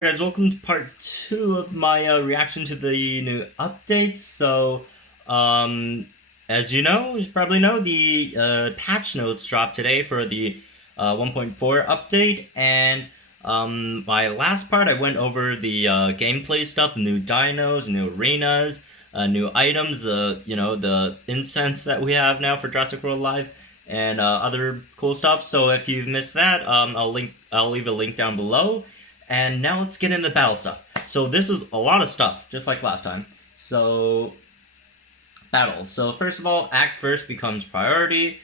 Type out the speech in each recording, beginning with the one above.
Guys, welcome to part 2 of my reaction to the new updates. As you probably know, the patch notes dropped today for the 1.4 update, and my last part I went over the gameplay stuff, new dinos, new arenas, new items, the incense that we have now for Jurassic World Live, and other cool stuff. So if you've missed that, I'll leave a link down below. And now let's get into the battle stuff. So this is a lot of stuff, just like last time. So, battle. So first of all, Act First becomes priority.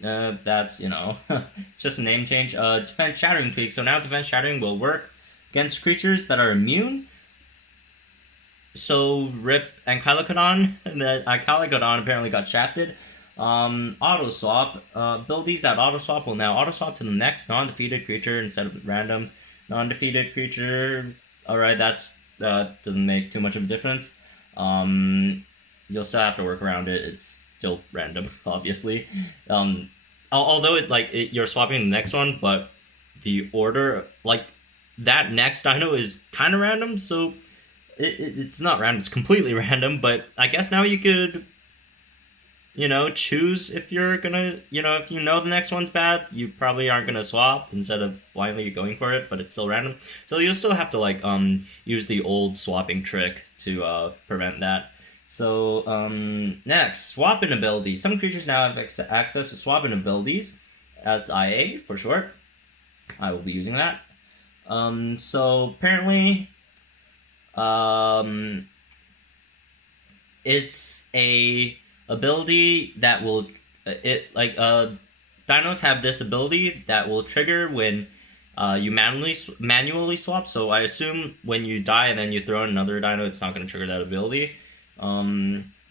That's, it's just a name change. Defense Shattering tweak. So now Defense Shattering will work against creatures that are immune. So Rip Ankylodon, the Ankylodon apparently got shafted. Auto Swap. Abilities that auto swap will now auto swap to the next non-defeated creature instead of random non-defeated creature. Alright, that doesn't make too much of a difference. You'll still have to work around it. It's still random, obviously. Although you're swapping the next one, but the order, that next dino is kind of random, so it's not random, it's completely random, but I guess now you could choose if you're gonna, if the next one's bad, you probably aren't gonna swap instead of blindly going for it, but it's still random. So you'll still have to, use the old swapping trick to, prevent that. So, next, swapping abilities. Some creatures now have access to swapping abilities, SIA for short. I will be using that. So apparently, it's a ability that will dinos have this ability that will trigger when you manually swap. So I assume when you die and then you throw in another dino, it's not going to trigger that ability.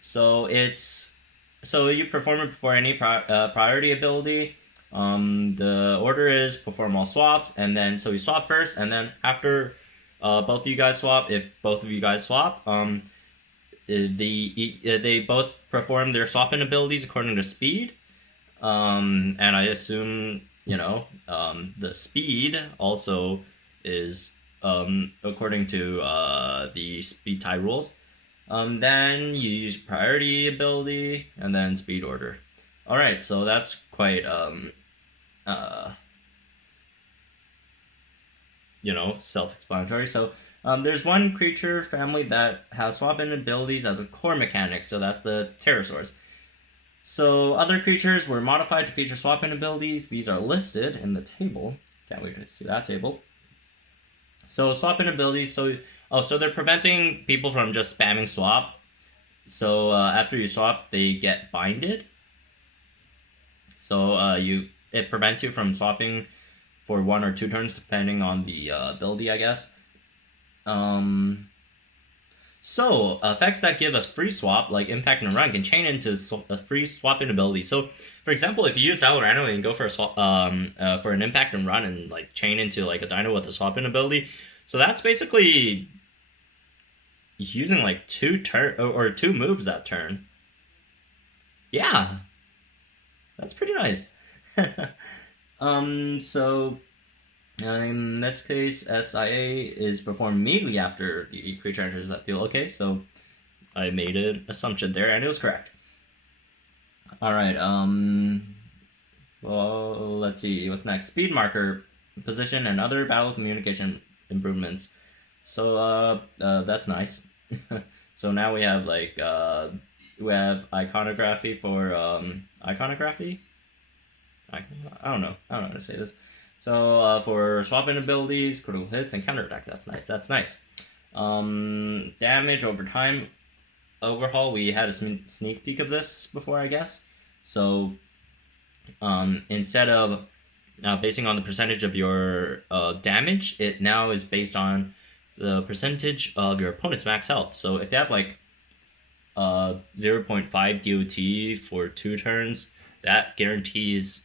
So you perform it before any priority ability. The order is perform all swaps, and then so you swap first, and then after both of you guys swap, if both of you guys swap, they both perform their swapping abilities according to speed, and I assume the speed also is according to the speed tie rules. Then you use priority ability and then speed order. All right, so that's quite self-explanatory. So there's one creature family that has swapping abilities as a core mechanic, so that's the pterosaurs. So other creatures were modified to feature swapping abilities. These are listed in the table. Can't wait to see that table. So swapping abilities, so they're preventing people from just spamming swap. So after you swap, they get binded. So it prevents you from swapping for 1 or 2 turns, depending on the ability, I guess. So effects that give us free swap, like Impact and Run, can chain into a free swapping ability. So, for example, if you use Battle randomly and go for a swap, for an Impact and Run and chain into a dino with a swapping ability, so that's basically using 2 moves that turn. Yeah, that's pretty nice. So in this case, SIA is performed immediately after the creature enters that field. Okay, so I made an assumption there, and it was correct. Alright, well, let's see, what's next? Speed marker, position, and other battle communication improvements. So, that's nice. So now we have, we have iconography for, iconography? I don't know how to say this. So, for swapping abilities, critical hits, and counterattack, that's nice. Damage over time overhaul, we had a sneak peek of this before, I guess. So, instead of basing on the percentage of your damage, it now is based on the percentage of your opponent's max health. So, if you have, 0.5 DOT for 2 turns, that guarantees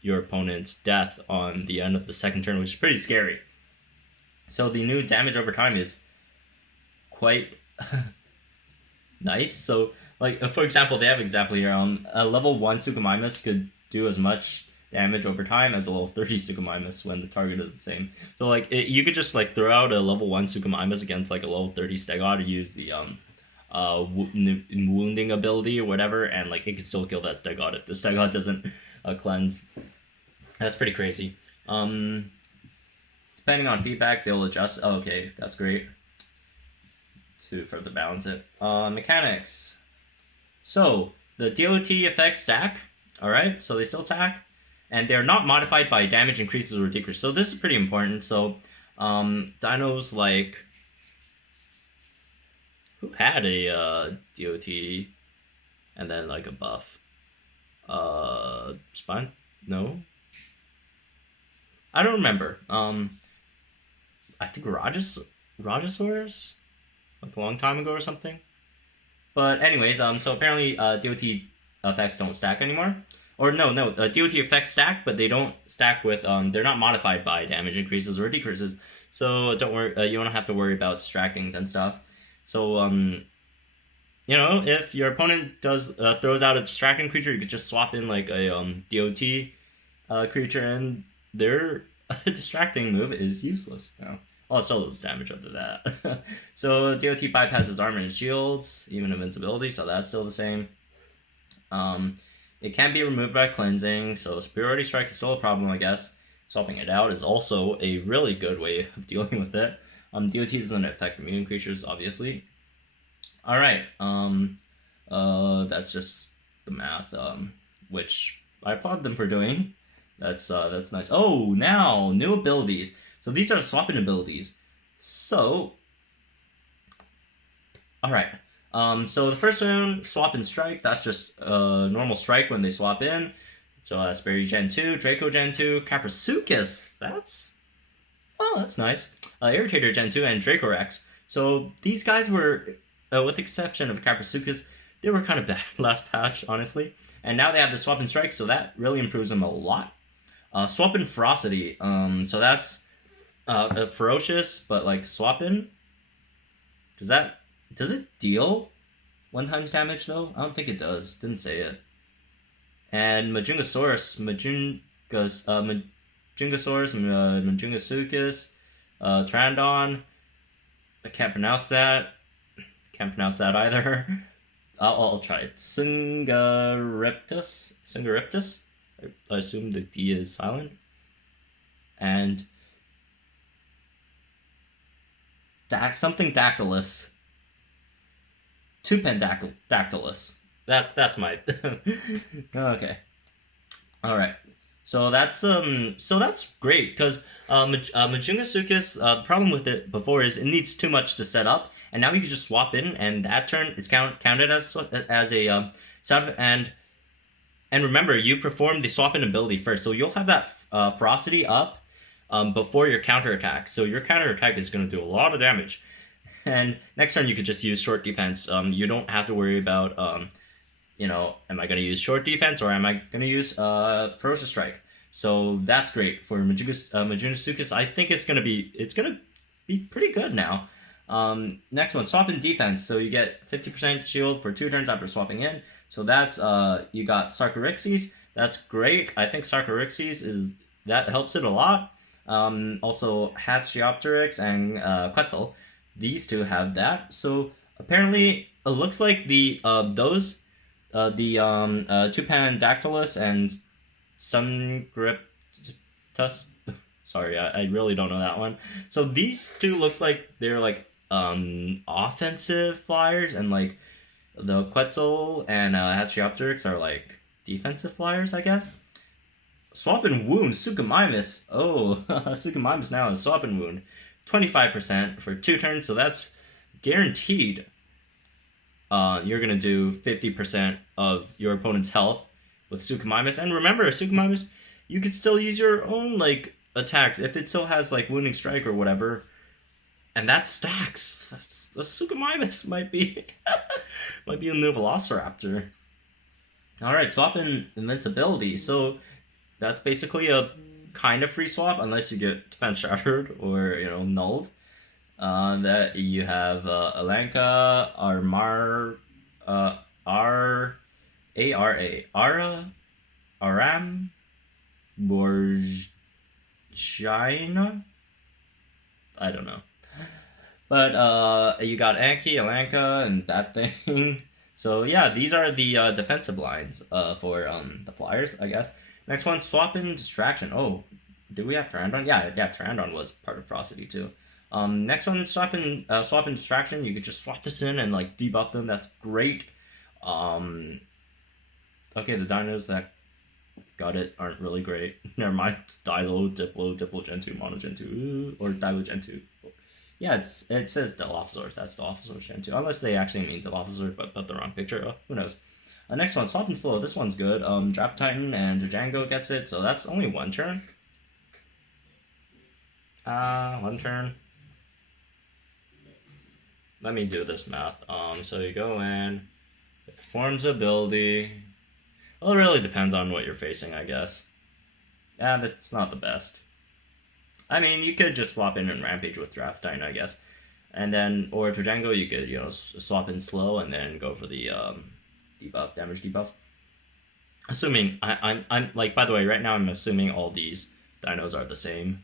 your opponent's death on the end of the second turn, which is pretty scary. So the new damage over time is quite nice. So, for example, they have example here. A level 1 Suchomimus could do as much damage over time as a level 30 Suchomimus when the target is the same. So like you could just like throw out a level 1 Suchomimus against like a level 30 Stegod, use the wounding ability or whatever, and like it can still kill that Stegod if the Stegod doesn't cleanse. That's pretty crazy. Depending on feedback, they'll adjust. Oh, okay, that's great. To further balance it. Mechanics. So the DOT effects stack. All right, so they still stack, and they're not modified by damage increases or decreases. So this is pretty important. So dinos like who had a DOT and then like a buff. Spine? No. I don't remember. I think Rajasaurus, like a long time ago or something. But anyways, so apparently DOT effects don't stack anymore. Or no, DOT effects stack, but they don't stack with, they're not modified by damage increases or decreases. So don't worry, you don't have to worry about stackings and stuff. So, you know, if your opponent throws out a distracting creature, you could just swap in like a DOT creature, and their distracting move is useless now. Oh, still loses damage after that. So DOT bypasses armor and shields, even invincibility, so that's still the same. It can be removed by cleansing, so superiority strike is still a problem, I guess. Swapping it out is also a really good way of dealing with it. DOT doesn't affect immune creatures, obviously. Alright, that's just the math, which I applaud them for doing. That's nice. Oh, now, new abilities. So these are swapping abilities. So, alright. So the first one, swap and strike, that's just normal strike when they swap in. So Asperry Gen 2, Draco Gen 2, Caprasuchus, that's nice. Irritator Gen 2 and Dracorex. So these guys were, with the exception of Caprasuchus, they were kind of bad last patch, honestly. And now they have the swap and strike, so that really improves them a lot. Swap and ferocity, so that's ferocious, but like swap in. Does it deal 1 times damage though? I don't think it does. Didn't say it. And Majungasaurus, Majungasuchus, Trandon. I can't pronounce that. Can't pronounce that either. I'll try it. Singariptus. I assume the D is silent. And something Dactylus. Tupendactylus. That's my okay. All right. So that's great because Majungasuchus, the problem with it before is it needs too much to set up, and now you can just swap in, and that turn is counted as a setup. And remember, you perform the swap in ability first, so you'll have that ferocity up before your counterattack. So your counterattack is going to do a lot of damage. And next turn you could just use short defense. You don't have to worry about, you know, am I going to use short defense or am I going to use ferocious strike? So that's great for Majunasuchus. I think it's going to be pretty good now. Next one, swap in defense. So you get 50% shield for 2 turns after swapping in. So that's you got Sarcorixes. That's great. I think Sarcorixes that helps it a lot. Also Hatchiopteryx and Quetzal. These two have that. So apparently it looks like the Tupandactylus and Sungryptus. Sorry, I really don't know that one. So these two looks like they're like offensive flyers, and like the Quetzal and Hatchiopteryx are like defensive flyers, I guess. Swap and wound, Suchomimus. Oh, Suchomimus now is swap and wound. 25% for 2 turns, so that's guaranteed. You're going to do 50% of your opponent's health with Suchomimus. And remember, Suchomimus, you could still use your own like attacks if it still has like wounding strike or whatever. And that stacks. The Suchomimus might be a new Velociraptor. Alright, swap in invincibility. So that's basically a kind of free swap unless you get defense shattered or, you know, nulled. That you have Alanka, Aram, Borgina? I don't know. But you got Anki, Alanka, and that thing. So yeah, these are the defensive lines for the Flyers, I guess. Next one, swap in distraction. Oh, did we have Pterandon? Yeah, Pterandon was part of Ferocity too. Next one, swap in distraction. You could just swap this in and like debuff them. That's great. Okay, the dinos that got it aren't really great. Never mind. Dilo, Diplo Gen 2, Mono Gen 2, or Dilo Gen 2. Yeah, it says Dilophosaurus. That's Dilophosaurus Gen 2. Unless they actually mean Dilophosaurus, but put the wrong picture. Oh, who knows? Next one, Swap and Slow. This one's good. Draft Titan and Django gets it, so that's only one turn. One turn. Let me do this math. So you go in, it forms ability. Well, it really depends on what you're facing, I guess. That's not the best. I mean, you could just swap in and Rampage with Draft Titan, I guess. And then, or to Django, you could, swap in Slow and then go for the debuff, damage debuff. Assuming, I'm like, by the way, right now I'm assuming all these dinos are the same,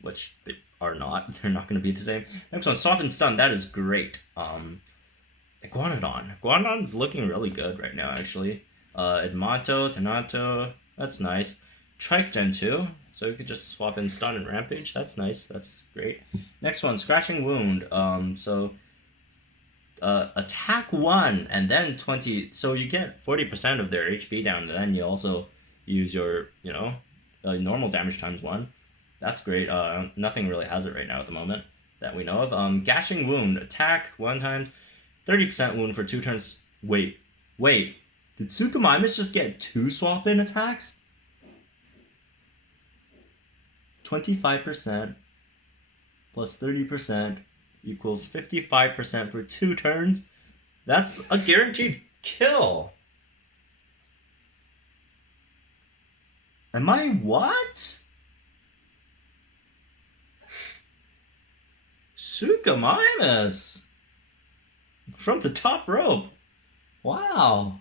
which they are not. They're not going to be the same. Next one, swap and stun. That is great. Iguanodon. Iguanodon's looking really good right now, actually. Edmonto, Tanato, that's nice. Trike Gen 2, so you could just swap in stun and rampage. That's nice, that's great. Next one, scratching wound. Attack 1 and then 20, so you get 40% of their HP down, and then you also use your, normal damage times 1. That's great. Nothing really has it right now at the moment that we know of. Gashing wound, attack 1 time, 30% wound for 2 turns. Wait. Did Suchomimus just get 2 swap-in attacks? 25% plus 30% equals 55% for 2 turns. That's a guaranteed kill. Am I what? Suchomimus from the top rope. Wow.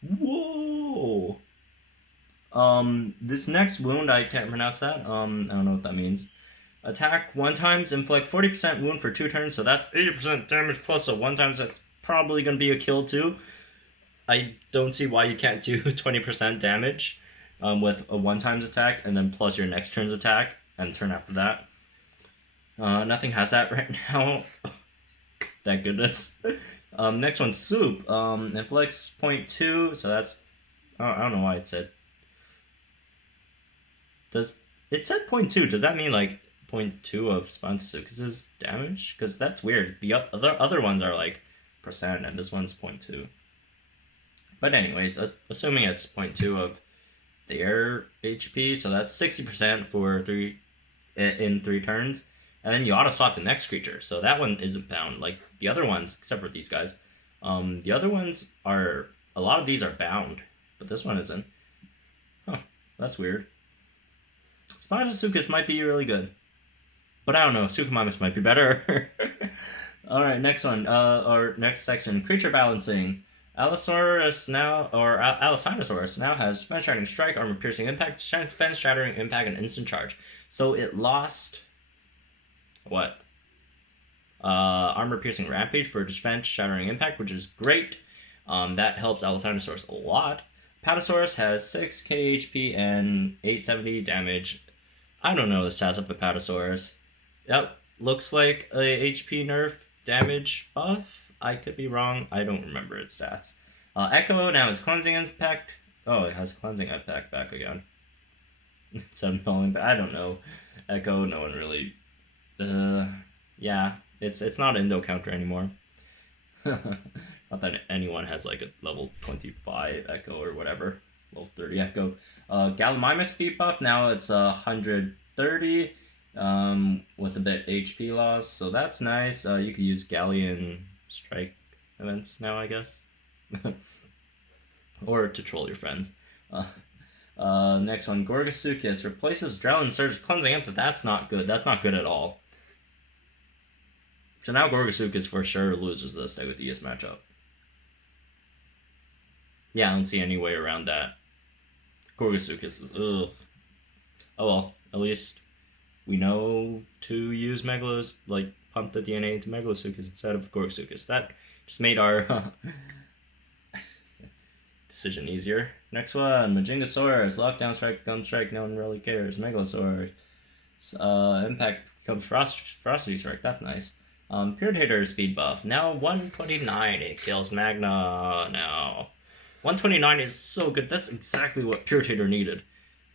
Whoa. This next wound, I can't pronounce that. I don't know what that means. Attack 1 times, inflict 40% wound for 2 turns, so that's 80% damage plus a 1 times. That's probably going to be a kill too. I don't see why you can't do 20% damage with a 1 times attack, and then plus your next turn's attack, and turn after that. Nothing has that right now. Thank goodness. Next one, Soup. Inflicts 0.2, so that's... I don't know why it said... It said 0.2, does that mean like 0.2 of Sponsuke's damage? Because that's weird. The other ones are like percent, and this one's 0.2. But anyways, assuming it's 0.2 of their HP, so that's 60% for 3 turns. And then you auto-swap the next creature, so that one isn't bound. Like the other ones, except for these guys. The other ones are... A lot of these are bound, but this one isn't. Huh, that's weird. Sponsuke's might be really good. But I don't know, Suchomimus might be better. Alright, next one. Or next section. Creature balancing. Allosaurus now, or Allosaurus now has Defense Shattering Strike, Armor Piercing Impact, Defense Shattering Impact, and Instant Charge. So it lost... What? Armor Piercing Rampage for Defense Shattering Impact, which is great. That helps Allosaurus a lot. Patasaurus has 6k HP and 870 damage. I don't know the stats of the Patasaurus. That looks like a HP nerf damage buff. I could be wrong. I don't remember its stats. Echo now has Cleansing Impact. Oh, it has Cleansing Impact back again. 7 falling back. I don't know. Echo, no one really... yeah, it's not Indo counter anymore. Not that anyone has like a level 25 Echo or whatever. Level 30 Echo. Gallimimus speed buff, now it's 130 with a bit HP loss, so that's nice. You could use Galleon strike events now, I guess. Or to troll your friends. Next one, Gorgasuchus replaces Drellin Surge Cleansing Imp. That's not good. That's not good at all. So now Gorgasuchus for sure loses this day with the ES matchup. Yeah, I don't see any way around that. Gorgosuchus is ugh. Oh well, at least we know to use Megalos, like pump the DNA into Megalosuchus instead of Gorgosuchus. That just made our decision easier. Next one, Majingasaurus. Lockdown strike becomes strike, no one really cares. Megalosaurus. Impact becomes Ferocity strike, that's nice. Puritator speed buff. Now 129, it kills Magna now. 129 is so good, that's exactly what Puritator needed.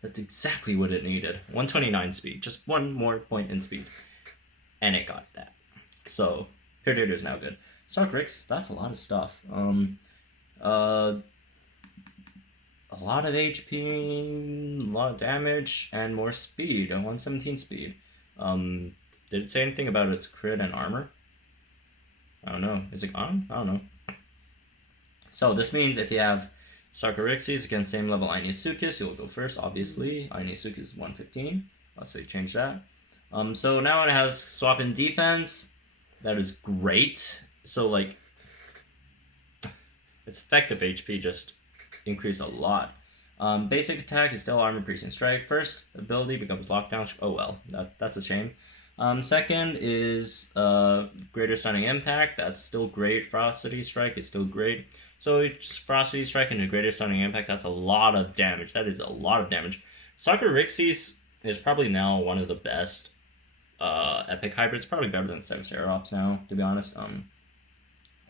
That's exactly what it needed. 129 speed, just one more point in speed. And it got that. So, Puritator is now good. Sarkrix, that's a lot of stuff. A lot of HP, a lot of damage, and more speed. 117 speed. Did it say anything about its crit and armor? I don't know. Is it gone? I don't know. So this means if you have Sarkorixes against same level Ainisuchus, you'll go first, obviously. Ainisuchus is 115. Let's say change that. So now it has swap in defense. That is great. So like, its effective HP just increased a lot. Basic attack is still armor piercing strike. First ability becomes lockdown. Oh well, that's a shame. Second is greater stunning impact. That's still great. Ferocity strike is still great. So it's Ferocity strike into greater stunning impact. That's a lot of damage. That is a lot of damage. Sarkorixes is probably now one of the best epic hybrids. Probably better than Stegoceratops now, to be honest.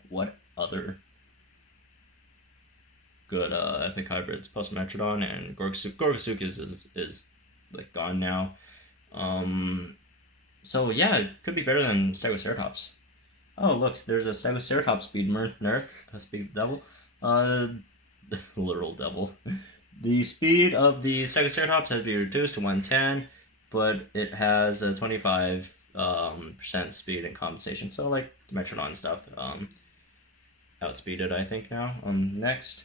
What other good epic hybrids? Postmetrodon and Gorgosuchus is like gone now. So yeah, it could be better than Stegoceratops. Oh look, there's a Stegoceratops speed nerf, speed devil, literal devil. The speed of the Stegoceratops has been reduced to 110, but it has a 25% speed and compensation. So like the Metrodon stuff, outspeeded I think now. Next,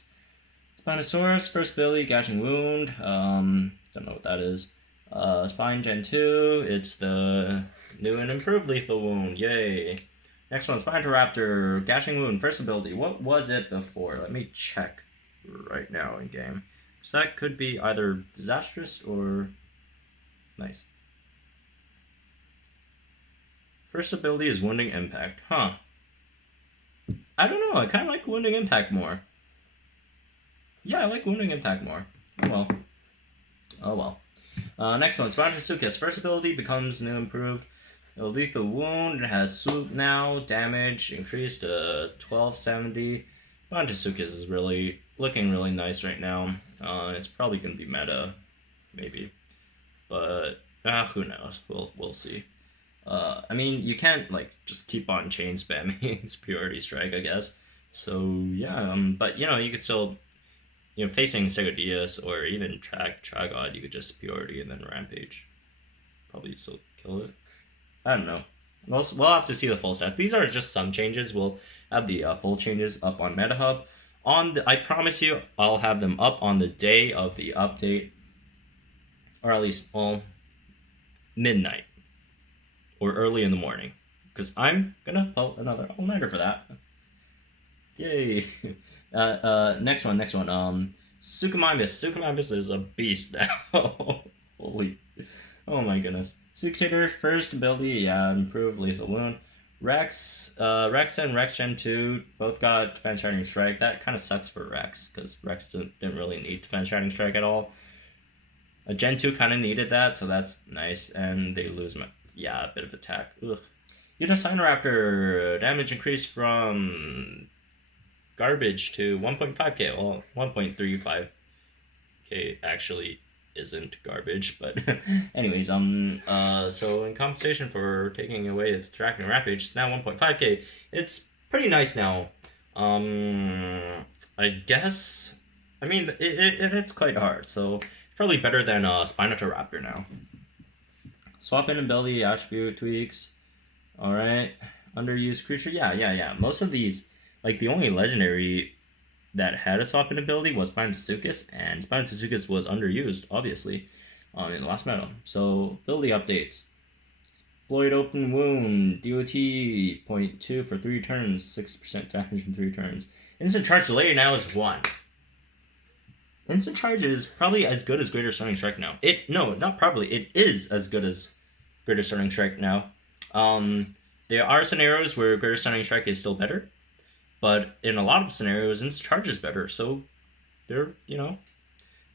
Spinosaurus, first ability, Gashing Wound. Don't know what that is. Spine Gen 2, it's the new and improved Lethal Wound, yay! Next one, Spinosaurus, Gashing Wound, first ability. What was it before? Let me check right now in game. So that could be either disastrous or nice. First ability is Wounding Impact, huh? I don't know, I kind of like Wounding Impact more. Yeah, I like Wounding Impact more. Oh well. Oh well. Next one, Spinosaurus. First ability becomes new improved. Lethal Wound. It has Swoop now. Damage increased to 1270. Spinosaurus is really looking really nice right now. It's probably going to be meta, maybe. But who knows? We'll see. I mean, you can't like just keep on chain spamming Superiority Strike, I guess. So yeah, but you know, you could still, you know, facing Segodius or even Tragod, you could just Superiority and then Rampage. Probably still kill it. I don't know. We'll have to see the full stats. These are just some changes. We'll have the full changes up on MetaHub. I promise you, I'll have them up on the day of the update, or at least midnight or early in the morning, because I'm gonna pull another all-nighter for that. Yay! Next one. Suchomimus. Suchomimus is a beast now. Holy, oh my goodness. Suchomimus, first ability, yeah, improved lethal wound. Rex and Rex Gen 2 both got Defense Shining Strike. That kind of sucks for Rex, because Rex didn't really need Defense Shining Strike at all. Gen 2 kind of needed that, so that's nice, and they lose a bit of attack. Ugh. Utasinaraptor, damage increased from garbage to 1.5k. Well, 1.35k actually isn't garbage, but anyways, so in compensation for taking away its tracking rampage, it's now 1.5k. It's pretty nice now. I guess. I mean, it's quite hard, so it's probably better than Spinosaurus now. Swap in ability, attribute tweaks. Alright. Underused creature. Yeah. Most of these, like the only legendary that had a swap in ability was Spinosaurus, and Spinosaurus was underused, obviously, in the last meta. So, ability updates. Exploit Open Wound, DOT, 0.2 for 3 turns, 60% damage in 3 turns. Instant charge delay now is 1. Instant Charge is probably as good as Greater Stunning Strike now. Not probably. It is as good as Greater Stunning Strike now. There are scenarios where Greater Stunning Strike is still better, but in a lot of scenarios, Instant Charge is better. So they're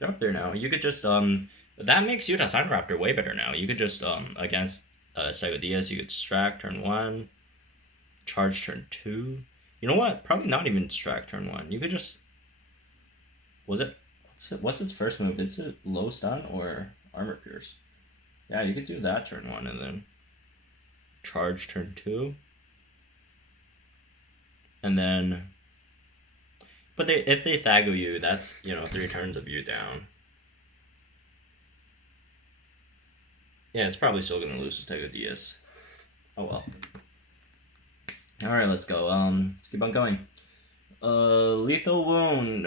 up there now. You could just that makes Utah Side Raptor way better now. You could just against Stego DS, you could Strack turn 1, Charge turn 2. You know what? Probably not even Strack turn 1. You could just what's its first move? It's a low stun or Armor Pierce. Yeah, you could do that turn 1 and then Charge turn 2. And then but if they Thago you, that's 3 turns of you down. Yeah, it's probably still gonna lose to Stego DS. Oh well. Alright, let's go. Let's keep on going. Lethal Wound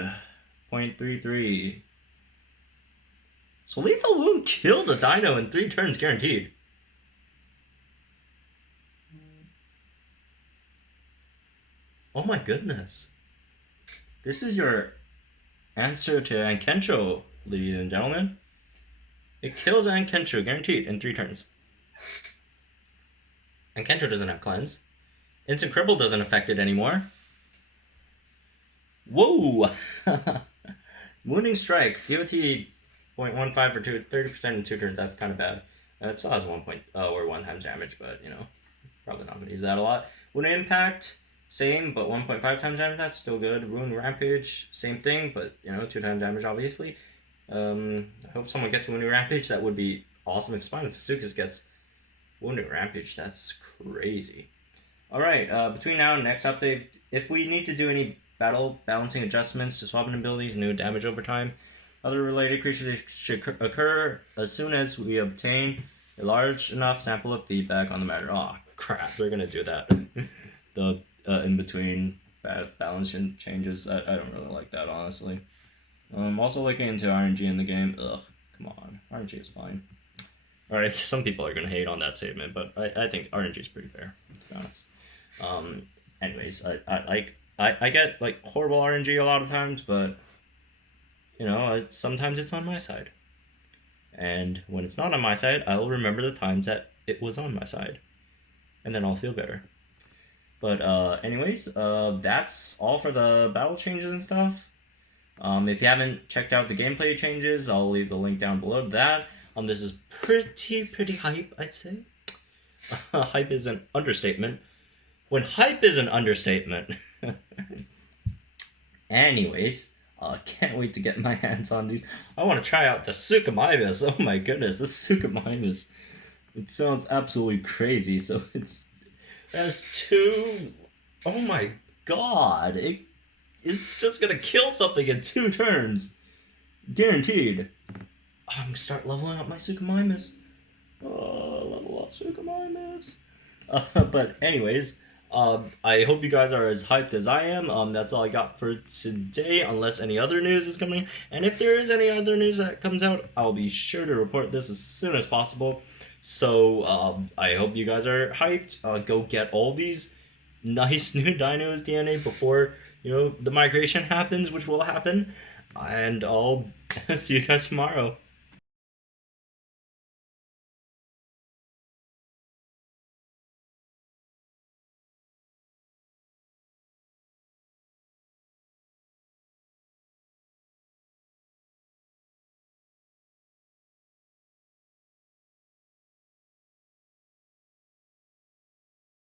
0.33. So Lethal Wound kills a dino in 3 turns guaranteed. Oh my goodness. This is your answer to Ankensho, ladies and gentlemen. It kills Ankensho guaranteed in 3 turns. Ankensho doesn't have cleanse. Instant Cripple doesn't affect it anymore. Whoa! Wounding Strike. DOT 0.15 for 30% in 2 turns. That's kind of bad. It still has 1 times damage, but probably not going to use that a lot. Wounding Impact, same, but 1.5 times damage. That's still good. Wound Rampage, same thing, but 2 times damage, obviously. I hope someone gets Wounding Rampage. That would be awesome. If Spine Suchomimus gets Wounding Rampage, that's crazy. Alright, between now and next update, if we need to do any battle balancing adjustments to swapping abilities, new damage over time, other related creatures should occur as soon as we obtain a large enough sample of feedback on the matter. Oh crap, they're gonna do that. The in-between balance changes, I don't really like that, honestly. Also looking into RNG in the game. Ugh, come on, RNG is fine. Alright, some people are gonna hate on that statement, but I think RNG is pretty fair, to be honest. Anyways, I get like horrible RNG a lot of times, but sometimes it's on my side. And when it's not on my side, I'll remember the times that it was on my side, and then I'll feel better. But anyways, that's all for the battle changes and stuff. If you haven't checked out the gameplay changes, I'll leave the link down below to that. This is pretty hype, I'd say. Hype is an understatement. When hype is an understatement. Anyways, can't wait to get my hands on these. I want to try out the Suchomimus. Oh my goodness, the Suchomimus. It sounds absolutely crazy. So it's oh my god. It's just gonna kill something in 2 turns. Guaranteed. I'm gonna start leveling up my Suchomimus. Level up Suchomimus. But anyways, I hope you guys are as hyped as I am. That's all I got for today, unless any other news is coming. And if there is any other news that comes out, I'll be sure to report this as soon as possible. So, I hope you guys are hyped. Go get all these nice new dinos DNA before, the migration happens, which will happen. And I'll see you guys tomorrow.